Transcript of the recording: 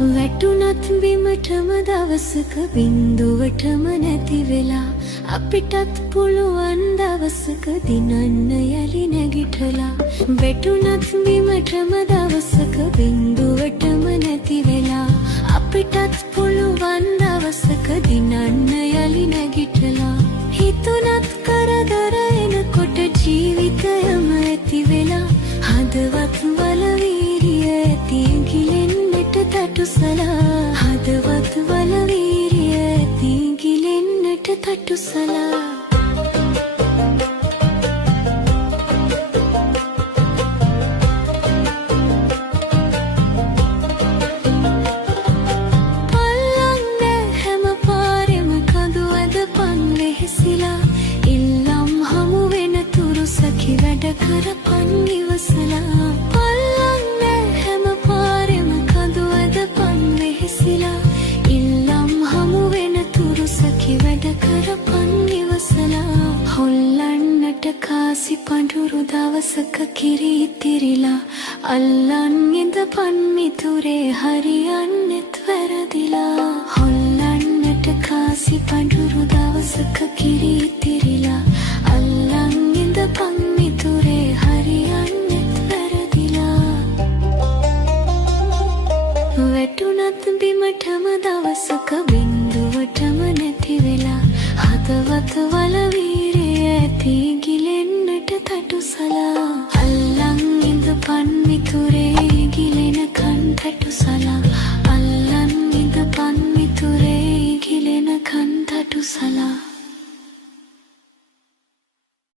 වැටුණත් බිමටම දවසක බින්දුවටම නැති වෙලා අපිටත් පුළුවන් දවසක දිනන්න යලි නැගිටලා වැටුණත් බිමටම දවසක බින්දුවටම නැති වෙලා අපිටත් පුළුවන් දවසක දිනන්න යලි නැගිටලා හිතුණත් කරදර එනකොට ජීවිතයම ඇති වෙලා හදවත් වල වීරිය ඇති ගිලෙන්නට තටුසලා හදවත් වල වීරිය ඇති ගිලෙන්නට තටුසලා කරපන් ඉවසලා පල්ලන්න හැම පාරෙම කඳු ඇදපන් වෙහෙසිලා ඉල්ලම් හමු වෙන තුරු සැකි වැඩ කරපන් ඉවසලා හොල්ලන්නට කාසි පඳුරු දවසක කිරි ඉතිරිලා අල්ලන් ඉඳපන් මිතුරේ හරියන්නෙත් වැරදිලා හොල්ලන්නට කාසි පඳුරු දවසක කිරි ඉතිරිලා අල්ලන් ඉඳපන් මිතුරේ හරියන්නෙත් වැරදිලා වැටුණත් බිමටම දවසක බින්දුවටම නැති වෙලා හදවත් වල වීරිය ඇති ගිලෙන්නට තටුසලා අල්ලන් ඉඳපන් මිතුරේ